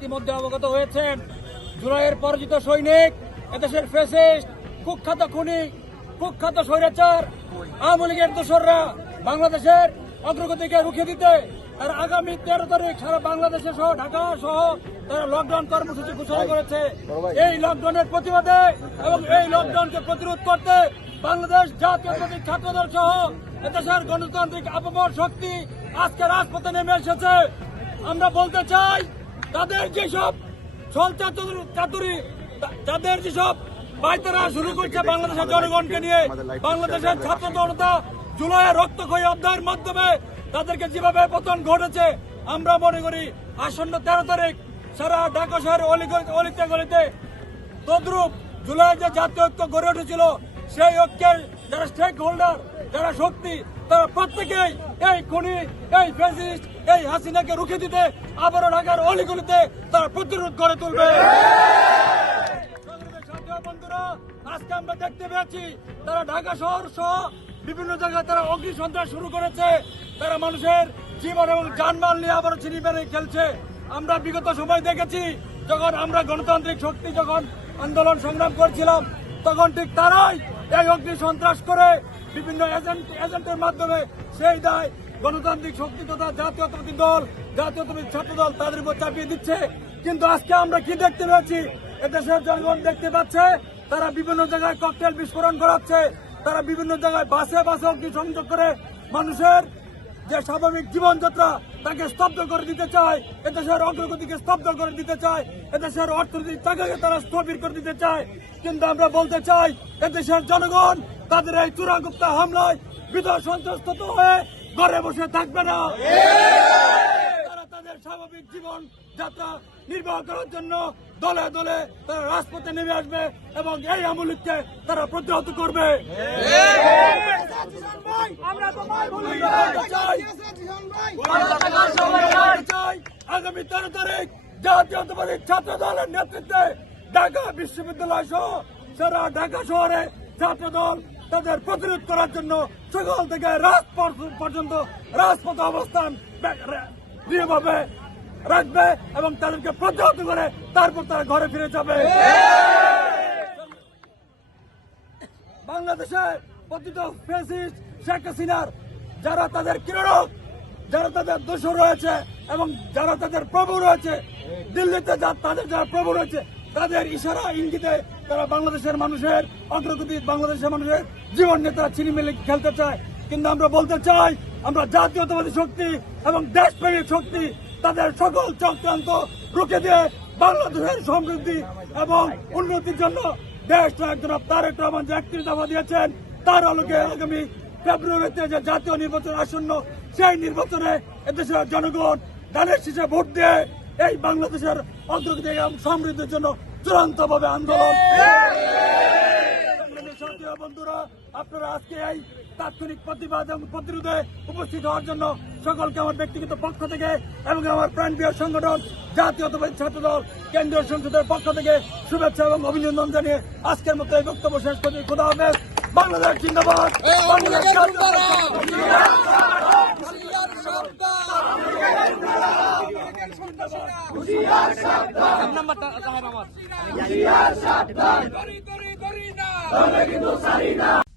ইতিমধ্যে অবগত হয়েছেন জুলাইয়ের পরাজিত সৈনিক, এদেশের ফেসিস্ট কুখ্যাত খুনি, কুখ্যাত স্বৈরাচার, আওয়ামী লীগের দোসররা বাংলাদেশের অগ্রগতিকে রুখে দিতে, আর আগামী তেরো তারিখ সারা বাংলাদেশে সহ, ঢাকা সহ তারা লকডাউন কর্মসূচি ঘোষণা করেছে। এই লকডাউনের প্রতিবাদে এবং এই লকডাউনকে প্রতিরোধ করতে বাংলাদেশ জাতীয়তান্ত্রিক ছাত্রদল সহ এদেশের গণতান্ত্রিক আবহাওয়ার শক্তি আজকে রাজপথে নেমে এসেছে। আমরা বলতে চাই তাদের যেসব ছল চাতুরি তাদের যেসব পায়তারা শুরু করছে বাংলাদেশের জনগণকে নিয়ে, বাংলাদেশের ছাত্র জনতা জুলাইয়ের রক্তক্ষয়ী অধ্যায়ের মাধ্যমে তাদেরকে যেভাবে পতন ঘটেছে, আমরা মনে করি আসন্ন তেরো তারিখ সারা ঢাকা শহরের অলি অলিতে গলিতে তদ্রুপ জুলাই যে জাতীয় ঐক্য গড়ে উঠেছিল, সেই ঐক্যের যারা স্টেক হোল্ডার যারা শক্তি, তারা প্রত্যেকেই এই খুনি, এই ফেসিস্ট এই হাসিনাকে রুখে দিতে আবারও ঢাকার অলিগুলিতে তারা প্রতিরোধ করে তুলবে। বন্ধুরা, আজকে আমরা দেখতে পেয়েছি তারা ঢাকা শহর সহ বিভিন্ন জায়গায় তারা অগ্নি সন্ত্রাস শুরু করেছে। তারা মানুষের জীবন এবং যানবাহন নিয়ে আবারও ছিনি মেরে খেলছে। আমরা বিগত সময় দেখেছি, যখন আমরা গণতান্ত্রিক শক্তি যখন আন্দোলন সংগ্রাম করছিলাম, তখন ঠিক তারাই এই অগ্নি সন্ত্রাস করে বিভিন্ন এজেন্ট এজেন্টের মাধ্যমে সেই দায় গণতান্ত্রিক শক্তি তথা জাতীয়তাবাদী দল জাতীয়তাবাদী ছাত্র দল তাদের উপর চাপিয়ে দিচ্ছে। কিন্তু আজকে আমরা কি দেখতে পাচ্ছি এদেশের জনগণ দেখতে পাচ্ছে, তারা বিভিন্ন জায়গায় ককটেল বিস্ফোরণ করাচ্ছে, তারা বিভিন্ন জায়গায় বাসে বাসে অগ্নি সংযোগ করে মানুষের যে স্বাভাবিক জীবনযাত্রা তাকে স্তব্ধ করে দিতে চায়, এদেশের অগ্রগতিকে স্তব্ধ করে দিতে চায়, এদেশের অর্থনৈতিক তাকে তারা স্থবির করে দিতে চায়। কিন্তু আমরা বলতে চাই, এদেশের জনগণ তাদের এই চূড়াগুপ্তা হামলায় বিধয় সন্ত্রস্ত হয়ে ঘরে বসে থাকবে না। তারা তাদের স্বাভাবিক জীবন যাত্রা নির্বাহ করার জন্য দলে দলে তারা রাজপথে নেমে আসবে এবং এই আমলিককে তারা প্রতিহত করবে। আগামী তেরো তারিখ জাতীয়তাবাদী ছাত্র দলের নেতৃত্বে ঢাকা বিশ্ববিদ্যালয় সহ সারা ঢাকা শহরে ছাত্র দল তাদের প্রতিরোধ করার জন্য সকাল থেকে রাজপথ পর্যন্ত রাজপথ অবস্থান দৃঢ়ভাবে রাখবে এবং তাদেরকে প্রতিহত করে তারপর তারা ঘরে ফিরে যাবে। বাংলাদেশের পতিত ফেসিস্ট শেখ হাসিনার যারা তাদের কিরণক যারা তাদের দোষ রয়েছে এবং যারা তাদের প্রভু রয়েছে, দিল্লিতে তাদের যারা প্রভু রয়েছে তাদের ইশারা, ইঙ্গিতে তারা বাংলাদেশের মানুষের অগ্রগতি, বাংলাদেশের মানুষের জীবন নিয়ে তারা ছিনিমিলি খেলতে চায়। কিন্তু আমরা বলতে চাই, আমরা জাতীয়তাবাদী শক্তি এবং দেশপ্রেমিক শক্তি, তাদের সকল চক্রান্ত রুখে দিয়ে বাংলাদেশের সমৃদ্ধি এবং উন্নতির জন্য দেশ জনাব তারেক রহমান যে একত্রিশ দফা দিয়েছেন, তার আলোকে আগামী ফেব্রুয়ারিতে যে জাতীয় নির্বাচন আসন্ন, সেই নির্বাচনে এদেশের জনগণ ধানের শীষে ভোট দিয়ে এই বাংলাদেশের অগ্রগতি এবং সমৃদ্ধির জন্য চূড়ান্ত ভাবে আন্দোলন বন্ধুরা, আপনারা আজকে এই তাৎক্ষণিক প্রতিবাদ এবং প্রতিরোধে উপস্থিত হওয়ার জন্য সকলকে আমার ব্যক্তিগত পক্ষ থেকে এবং আমার প্রাণপ্রিয় সংগঠন, জাতীয়তাবাদী ছাত্র দল কেন্দ্রীয় সংসদের পক্ষ থেকে শুভেচ্ছা এবং অভিনন্দন জানিয়ে আজকের মতো এই বক্তব্য শেষ করছি। খোদা হাফেজ। বাংলাদেশ জিন্দাবাদ। বাংলাদেশ জাতীয়তাবাদী দরি দরি দরি না।